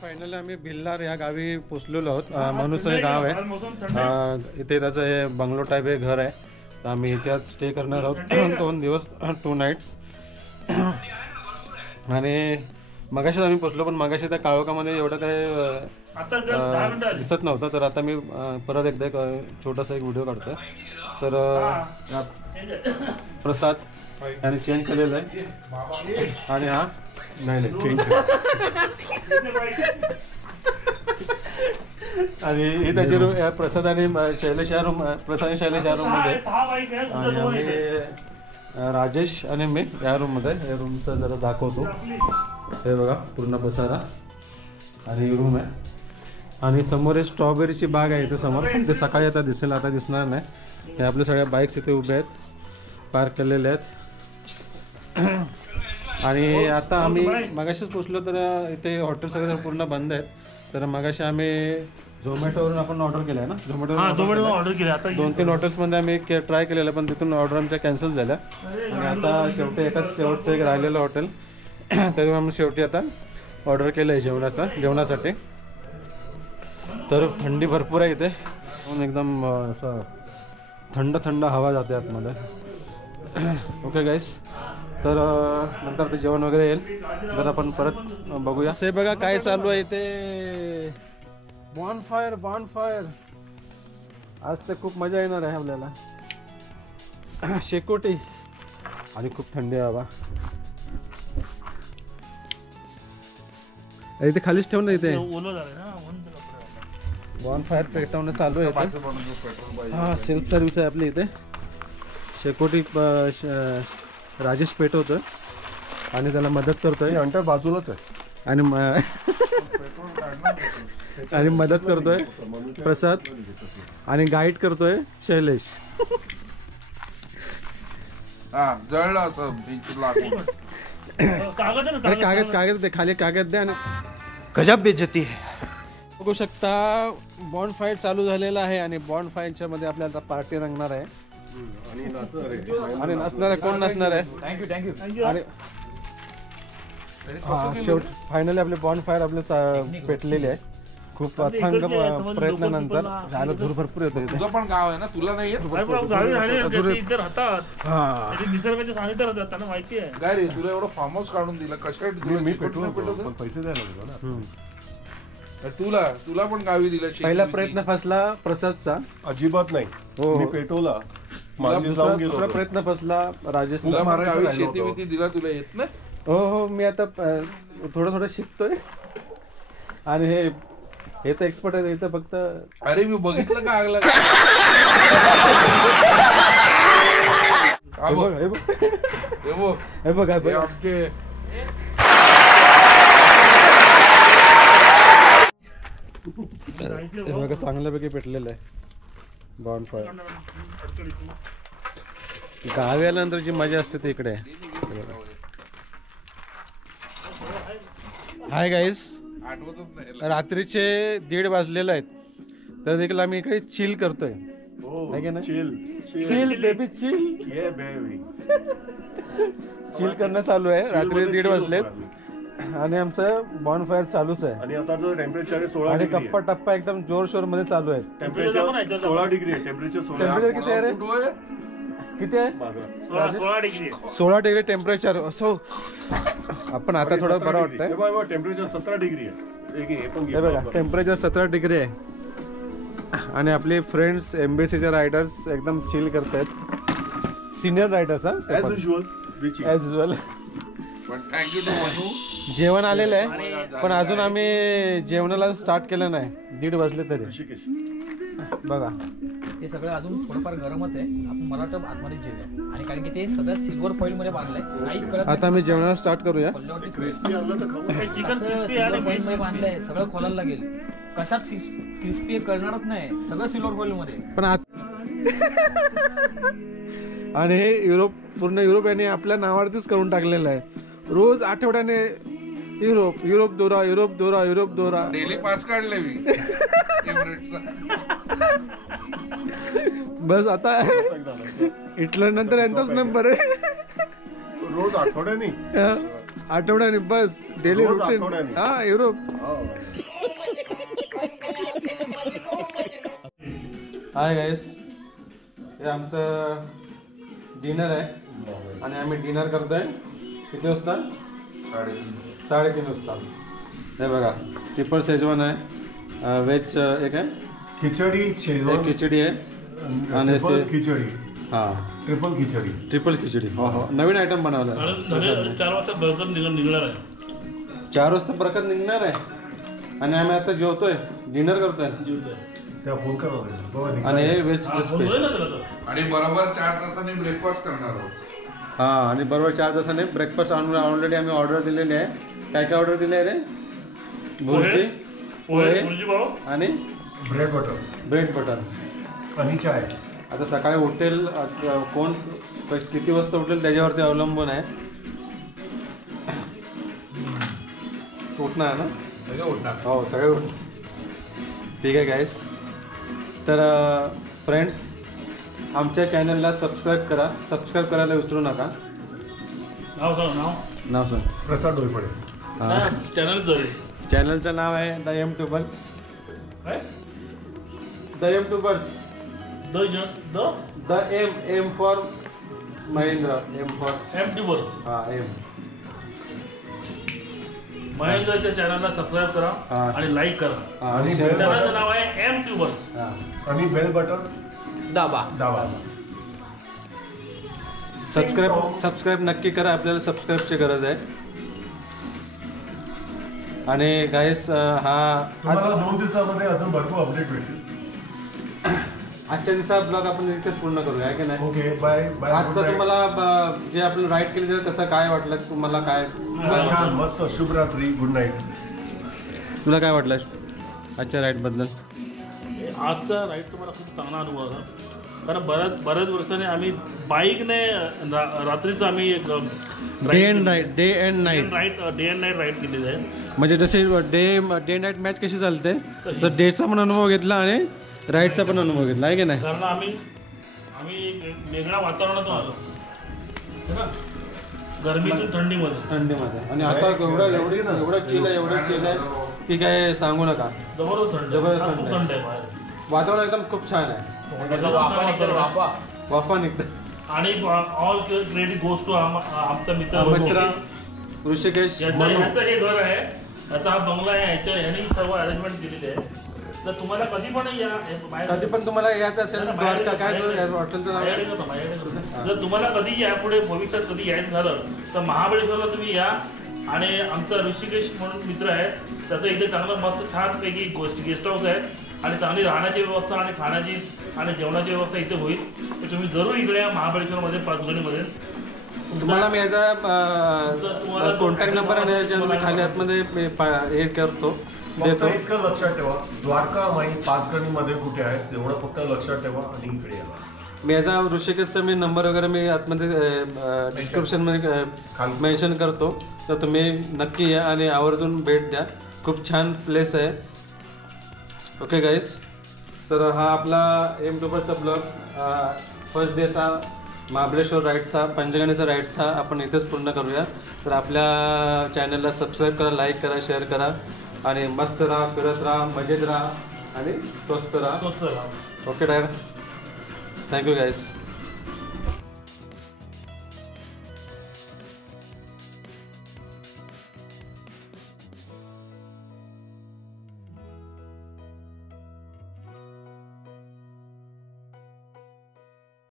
Finally आम्ही भिल्लार या गावी पोचलेलो आहोत. माणूस हे गाव आहे, इथे त्याचं हे बंगलो टाईप हे घर आहे. तर आम्ही इथेच स्टे करणार आहोत 2 दिवस 2 नाईट्स. आणि मगाशीच आम्ही पोचलो, पण मगाशी त्या काळोखामध्ये एवढं काय दिसत नव्हतं. तर आता मी परत एकदा एक छोटासा एक व्हिडिओ काढतोय. तर प्रसाद याने चेंज केलेलं आहे. आणि हा नाही चेंज आणि हे त्याचे रूम प्रसाद आणि शैलेश या रूम, प्रसाद शैलेश या रूम मध्ये, आणि आम्ही राजेश आणि मी या रूम मध्ये. या रूमचं जरा दाखवतो. हे बघा पूर्ण पसारा आणि रूम आहे. आणि समोर एक स्ट्रॉबेरीची बाग आहे इथे समोर. ते सकाळी आता दिसेल, आता दिसणार नाही. हे आपल्या सगळ्या बाईक्स इथे उभ्या आहेत, पार्क केलेले आहेत. आणि आता आम्ही मगाशीच पोचलो, तर इथे हॉटेल सगळे पूर्ण बंद आहेत. तर मगाशी आम्ही झोमॅटोवरून आपण ऑर्डर केलं आहे ना, झोमॅटोवरून ऑर्डर केलं. आता 2-3 हॉटेल्समध्ये आम्ही ट्राय केलेलं, पण तिथून ऑर्डर आमच्या कॅन्सल झाल्या. आणि आता शेवटी शेवटचं एक राहिलेलं हॉटेल, त्याच्यामुळे आम्ही शेवटी आता ऑर्डर केलं आहे जेवणासाठी. तर थंडी भरपूर आहे इथे, एकदम असं थंड थंड हवा जाते आतमध्ये. ओके गाईस, तर नंतर ते जेवण वगैरे येईल, तर आपण परत बघूया. हे बघा काय चालू आहे इथे, बॉनफायर. आज तर खूप मजा येणार आहे आपल्याला. शेकोटी आणि खूप थंडी हवा. इथे खालीच ठेव ना, इथे बॉनफायर पेटवणं चालू आहे. हा, सेल्फ सर्व्हिस आहे आपली इथे. शेकोटी राजेश पेटवतोय आणि त्याला मदत करतोय. अंतर बाजूलाच आहे. आणि मदत करतोय प्रसाद, आणि गाईड करतोय शैलेश. कागद दे, खाली कागद दे. आणि गजब बेइज्जती आहे. बघू शकता बॉनफायर चालू झालेला आहे, आणि बॉनफायरच्या मध्ये आपल्याला पार्टी रंगणार आहे. आणि नाचणार आहे. कोण नाचणार आहे? थँक्यू. आणि शेवट फायनली आपले बॉनफायर आपले पेटलेले आहे. खूप अथांग प्रयत्नानंतर झालं. धूर भरपूर येतो. तुझं पण गाव आहे ना, तुला नाही येत? माहिती आहे काय रे, तुला एवढं फार्म हाऊस काढून दिलं कशासाठी? मी पेट्रोल पैसे द्यायला ना. तुला पण गावी दिलं. पहिला प्रयत्न फसला प्रसादचा. अजिबात नाही. मी पेटवला, दुसरा प्रयत्न फसला राजेश. शेती बिती दिला, तुला येत नाही? हो, मी आता थोडं शिकतोय. आणि हे तर एक्सपर्ट आहे इथं फक्त. अरे मी बघितलं का आगला. हे बघ आमचे बघा चांगल्यापैकी पेटलेलं आहे बॉनफायर. गावी आल्यानंतर जी मजा असते ती इकडे हाय गाईज. रात्रीचे 1:30 वाजलेले आहेत, तर देखील आम्ही इकडे चिल करतोय. चिल बेबी चिल करणं चालू आहे. रात्री 1:30 वाजलेत आणि आमचं बॉनफायर चालूच आहे. आणि आता जो टेम्परेचर आहे 16 आणि टप्पा एकदम जोर शोर मध्ये चालू आहे. टेम्परेचर 16 डिग्री आहे. टेम्परेचर किती आहे रे? किती आहे? 16 डिग्री टेम्परेचर. असो आपण आता थोडं बरं वाटतंय. टेम्परेचर 17 डिग्री आहे. हे बघा टेम्परेचर 17 डिग्री आहे. आणि आपले फ्रेंड्स एम्बेसीचे रायडर्स एकदम चिल करतायत. Senior riders. As usual. जेवण आलेलं आहे, पण अजून आम्ही जेवणाला स्टार्ट केलं नाही. 1:30 वाजले तरी. बघा ते सगळं अजून थोडंफार गरमच आहे. आपण मला वाटतं आतमध्ये जेवूया. आणि कारण की ते सगळं सिल्वर फॉईल मध्ये बांधलंय, काहीच कळत नाही. आता आम्ही जेवणाला स्टार्ट करूया. सिल्वर फॉईल मध्ये बांधलंय, सगळं खोलायला लागेल. कशात क्रिस्पी कळणारच नाही, सगळं सिल्वर फॉईल मध्ये. पण आणि हे पूर्ण युरोप याने आपल्या नावावरतीच करून टाकलेलं आहे. रोज आठवड्याने युरोप दोरा. डेली पास काढले मी बस. आता हिटलर नंतर यांचाच नंबर आहे. रोज आठवड्याने आठवड्याने बस डेली रोज रुटीन. आठवड्याने. हा युरोप. हाय गाईस, हे आमचं डिनर आहे आणि आम्ही डिनर करतोय किती वाजता? 3:30 वाजता. हे बघा ट्रिपल शेजवान आहे, व्हेज एक आहे, खिचडी एक खिचडी आहे आणि खिचडी. हा ट्रिपल खिचडी. ट्रिपल खिचडी. हो हो, नवीन आयटम बनवला. 4 वाजता बर्गर निघणार आहे. 4 वाजता प्रकट निघणार आहे आणि आम्ही आता जेवतोय, डिनर करतोय त्या फोन करा आणि हे व्हेज क्रिस्पी. आणि बरोबर 4 तासांनी ब्रेकफास्ट करणार आहोत. हा आणि बरोबर 4 तासाने ब्रेकफास्ट ऑलरेडी आम्ही ऑर्डर दिलेली आहे. काय काय ऑर्डर दिले आहे रे? भुर्जी, पोहे आणि ब्रेड बटर. ब्रेड बटर आणि चाय. आता सकाळी उठेल कोण किती वाजता उठेल त्याच्यावरती अवलंबून आहे. उठणार ना? हो सगळे उठणार. ठीक आहे गाईस, तर फ्रेंड्स आमच्या चॅनलला सबस्क्राईब करा. सबस्क्राईब करायला विसरू नका. नाव सांग. प्रसाद डोईपडे. चॅनलचं नाव आहे the M tubers. The M tubers. The M for Mahendra. M for M tubers. हा एम. महेंद्रच्या चॅनलला सबस्क्राईब हा. करा आणि लाईक करा. आणि चॅनलचं नाव आहे एम ट्यूबर्स. आणि बेल बटन दाबा. सबस्क्राईब नक्की करा. आपल्याला सबस्क्राईबची गरज आहे. आणि गाईस हा तुम्हाला 2 दिवसामध्ये अजून भरपूर अपडेट भेटतील. आजच्या दिवसात ब्लॉग आपण इथेच पूर्ण करूया आहे की नाही? Okay bye bye. आजचं तुम्हाला जे आपण राईड केली तर कसं काय वाटलं तुम्हाला? काय छान मस्त. शुभरात्री. Good night. तुला काय वाटलं आजच्या राईड बद्दल? आजचा राईड तुम्हाला खूप चांगला अनुभव होता. कारण बऱ्याच वर्षाने आम्ही बाईकने रात्रीचं आम्ही एक day and night day and night ride केलेली आहे. म्हणजे जसे डे नाईट मॅच कशी चालते तर डेचा पण अनुभव घेतला आणि राईडचा पण अनुभव घेतला आहे की नाही? कारण आम्ही एक वेगळ्या वातावरणातून आलो है ना, गरमीतून थंडीमध्ये. आणि आता एवढं चिल आहे की काय सांगू नका. जबरदस्त थंड आहे बाहेर. वातावरण एकदम खूप छान आहे. वाफा निघतात. आणि ऑल क्रेडिट गोज टू आमचा मित्र ऋषिकेश. ह्याचं हे घर आहे. आता हा बंगला आहे, ह्याने सर्व अरेंजमेंट केलेली आहे. तर तुम्हाला कधी पण कधी पण तुम्हाला यायचं असेल द्वारका काय हॉटेलचं नाव, जर तुम्हाला कधी यापुढे भविष्यात कधी यायचं झालं तर महाबळेश्वरला तुम्ही या. आणि आमचा ऋषिकेश म्हणून मित्र आहे, त्याचं इथे चांगलं मस्त छानपैकी गेस्ट हाऊस आहे आणि चांगली राहण्याची व्यवस्था आणि खाण्याची आणि जेवणाची व्यवस्था इथे होईल. तर तुम्ही जरूर इकडे या महाबळेश्वरमध्ये, पाचगणीमध्ये. तुम्हाला मी याचा कॉन्टॅक्ट नंबर आणि याच्या खाली आतमध्ये हे करतो देतो. इतकं लक्षात ठेवा, द्वारका माई पाचगणीमध्ये कुठे आहे तेवढं फक्त लक्षात ठेवा आणि इकडे या. मी याचा ऋषिकेशचा मी नंबर वगैरे मी आतमध्ये डिस्क्रिप्शनमध्ये मेन्शन करतो. तर तुम्ही नक्की या आणि आवर्जून भेट द्या. खूप छान प्लेस आहे. ओके गाईस, तर हा आपला एम ट्यूबरचा ब्लॉग फर्स्ट डेचा महाबळेश्वर राईडचा, पंचगणीचा राईडचा आपण इथेच पूर्ण करूया. तर आपल्या चॅनलला सबस्क्राईब करा, लाईक करा, शेअर करा आणि मस्त राहा, फिरत राहा, मजेत राहा आणि स्वस्त राहा. ओके डायर, थँक्यू गाईस.